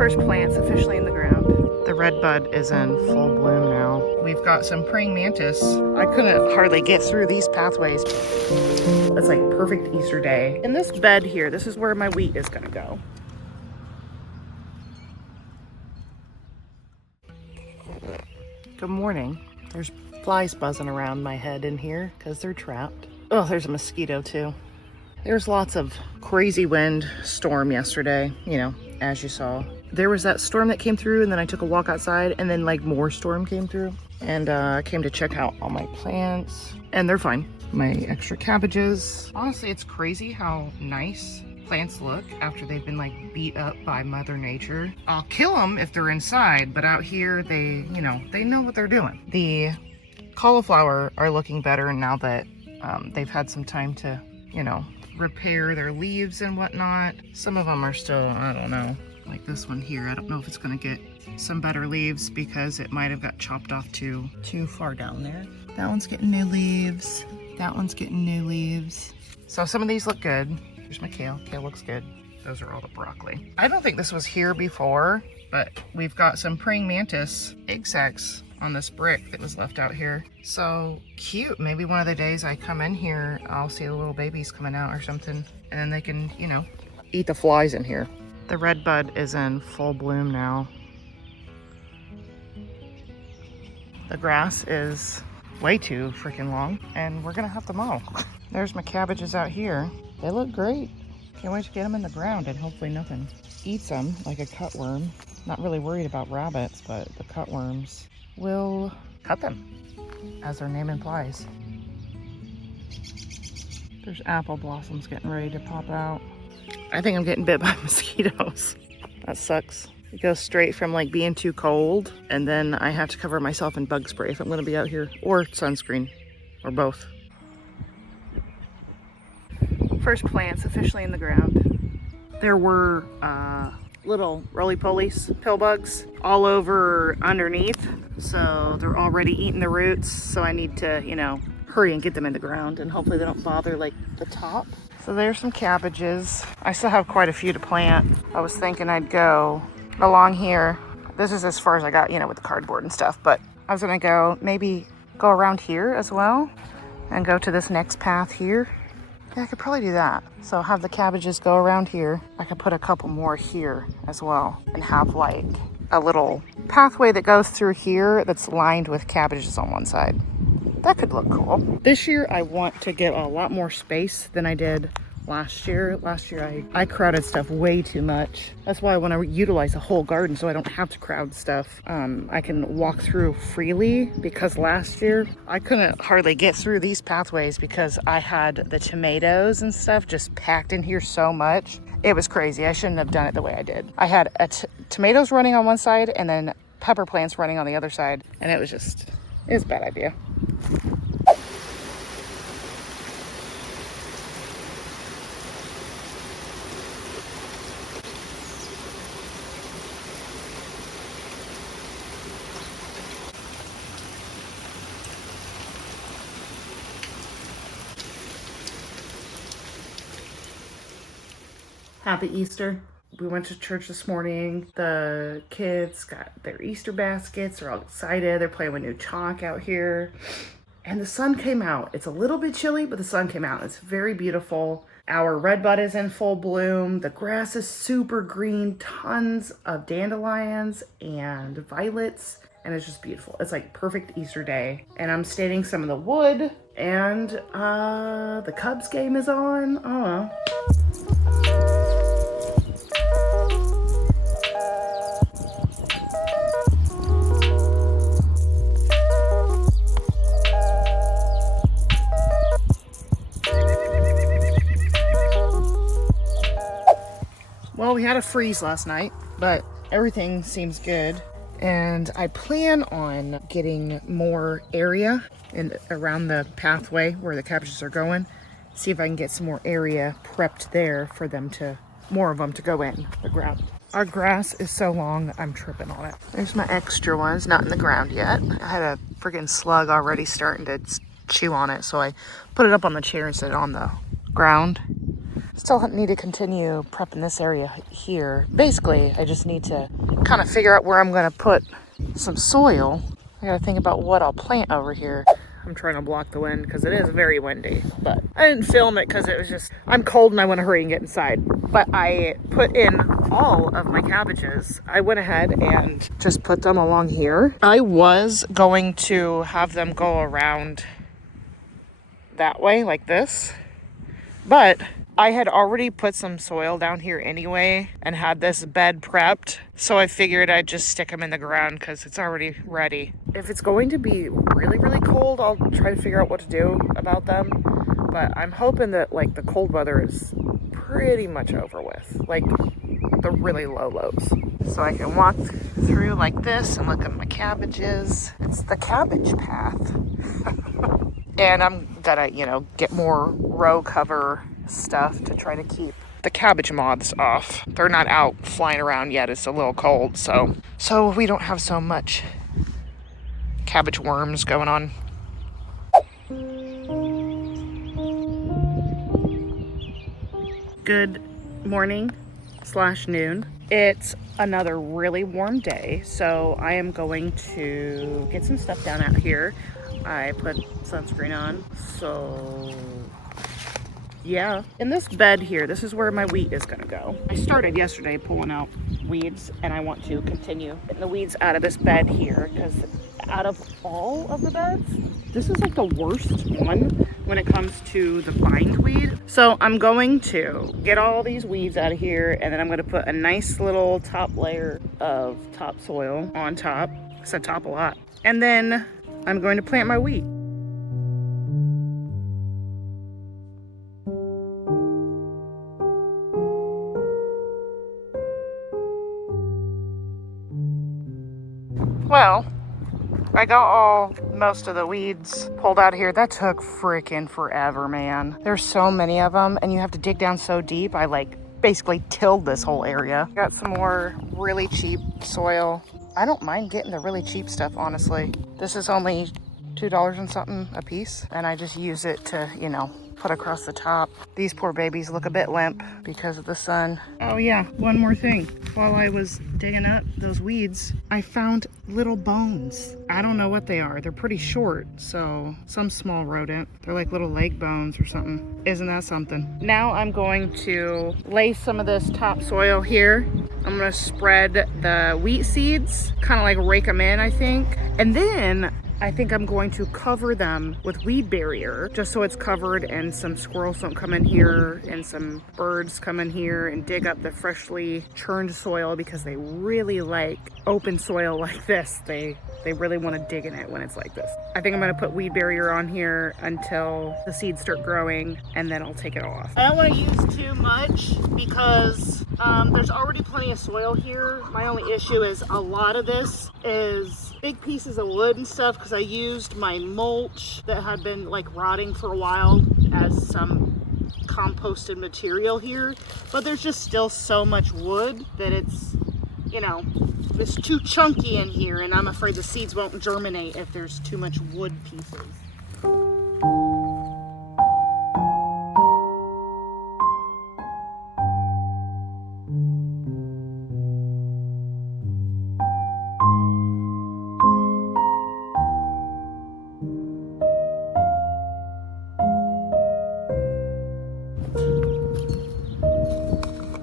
First plants officially in the ground. The red bud is in full bloom now. We've got some praying mantis. I couldn't hardly get through these pathways. It's like perfect Easter day. In this bed here, this is where my wheat is gonna go. Good morning. There's flies buzzing around my head in here because they're trapped. Oh, there's a mosquito too. There's lots of crazy wind storm yesterday, you know, as you saw. There was that storm that came through, and then I took a walk outside, and then like more storm came through. And I came to check out all my plants, and they're fine. My extra cabbages. Honestly, it's crazy how nice plants look after they've been like beat up by Mother Nature. I'll kill them if they're inside, but out here they, you know, they know what they're doing. The cauliflower are looking better now that they've had some time to, you know, repair their leaves and whatnot. Some of them are still, I don't know, like this one here. I don't know if it's gonna get some better leaves because it might have got chopped off too far down there. That one's getting new leaves. That one's getting new leaves. So some of these look good. Here's my kale. Kale looks good. Those are all the broccoli. I don't think this was here before, but we've got some praying mantis egg sacs on this brick that was left out here. So cute. Maybe one of the days I come in here, I'll see the little babies coming out or something, and then they can, you know, eat the flies in here. The red bud is in full bloom now. The grass is way too freaking long, and we're gonna have to mow. There's my cabbages out here. They look great. Can't wait to get them in the ground and hopefully nothing eats them like a cutworm. Not really worried about rabbits, but the cutworms will cut them, as their name implies. There's apple blossoms getting ready to pop out. I think I'm getting bit by mosquitoes. That sucks. It goes straight from like being too cold, and then I have to cover myself in bug spray if I'm gonna be out here, or sunscreen, or both. First plants officially in the ground. There were little roly-polies, pill bugs, all over underneath. So they're already eating the roots. So I need to, you know, hurry and get them in the ground, and hopefully they don't bother like the top. So there's some cabbages. I still have quite a few to plant. I was thinking I'd go along here. This is as far as I got, you know, with the cardboard and stuff, but I was gonna go maybe go around here as well and go to this next path here. Yeah, I could probably do that. So have the cabbages go around here. I could put a couple more here as well and have like a little pathway that goes through here that's lined with cabbages on one side. That could look cool. This year I want to get a lot more space than I did last year. Last year I crowded stuff way too much. That's why I want to utilize the whole garden so I don't have to crowd stuff. I can walk through freely, because last year I couldn't hardly get through these pathways because I had the tomatoes and stuff just packed in here so much. It was crazy. I shouldn't have done it the way I did. I had tomatoes running on one side and then pepper plants running on the other side, and it was a bad idea. Happy Easter. We went to church this morning. The kids got their Easter baskets. They're all excited. They're playing with new chalk out here. And the sun came out. It's a little bit chilly, but the sun came out. It's very beautiful. Our red bud is in full bloom. The grass is super green. Tons of dandelions and violets. And it's just beautiful. It's like perfect Easter day. And I'm staining some of the wood. And the Cubs game is on. I don't know. Well, we had a freeze last night, but everything seems good. And I plan on getting more area around the pathway where the cabbages are going. See if I can get some more area prepped there for them to, more of them to go in the ground. Our grass is so long, I'm tripping on it. There's my extra ones, not in the ground yet. I had a friggin' slug already starting to chew on it, so I put it up on the chair instead of on the ground. Still need to continue prepping this area here. Basically, I just need to kind of figure out where I'm going to put some soil. I got to think about what I'll plant over here. I'm trying to block the wind because it is very windy, but I didn't film it because it was just, I'm cold and I want to hurry and get inside. But I put in all of my cabbages. I went ahead and just put them along here. I was going to have them go around that way like this, but I had already put some soil down here anyway and had this bed prepped. So I figured I'd just stick them in the ground because it's already ready. If it's going to be really, really cold, I'll try to figure out what to do about them. But I'm hoping that like the cold weather is pretty much over with, like the really low lows. So I can walk through like this and look at my cabbages. It's the Cabbage Path. And I'm gonna, get more row cover stuff to try to keep the cabbage moths off. They're not out flying around yet. It's a little cold, so we don't have so much cabbage worms going on. Good morning / noon. It's another really warm day, so I am going to get some stuff down out here. I put sunscreen on, so yeah. In this bed here, this is where my wheat is gonna go. I started yesterday pulling out weeds, and I want to continue getting the weeds out of this bed here, because out of all of the beds, this is like the worst one when it comes to the bindweed. So I'm going to get all these weeds out of here, and then I'm gonna put a nice little top layer of topsoil on top. I said top a lot. And then I'm going to plant my wheat. Well, I got most of the weeds pulled out of here. That took freaking forever, man. There's so many of them, and you have to dig down so deep. I basically tilled this whole area. Got some more really cheap soil. I don't mind getting the really cheap stuff, honestly. This is only $2 and something a piece, and I just use it to, put across the top. These poor babies look a bit limp because of the sun. Oh yeah, one more thing. While I was digging up those weeds, I found little bones. I don't know what they are. They're pretty short, so some small rodent. They're like little leg bones or something. Isn't that something? Now I'm going to lay some of this topsoil here. I'm gonna spread the wheat seeds, kind of like rake them in, I think. And then I think I'm going to cover them with weed barrier, just so it's covered and some squirrels don't come in here and some birds come in here and dig up the freshly churned soil, because they really like open soil like this. They really want to dig in it when it's like this. I think I'm going to put weed barrier on here until the seeds start growing, and then I'll take it off. I don't want to use too much because there's already plenty of soil here. My only issue is a lot of this is big pieces of wood and stuff, because I used my mulch that had been rotting for a while as some composted material here, but there's just still so much wood that it's it's too chunky in here, and I'm afraid the seeds won't germinate if there's too much wood pieces.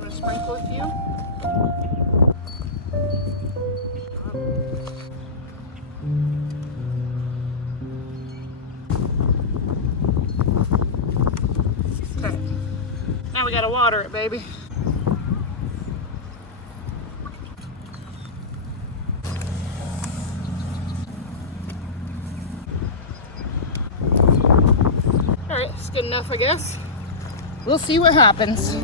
Sprinkle a few. Okay. Now we gotta water it, baby. All right, it's good enough, I guess. We'll see what happens.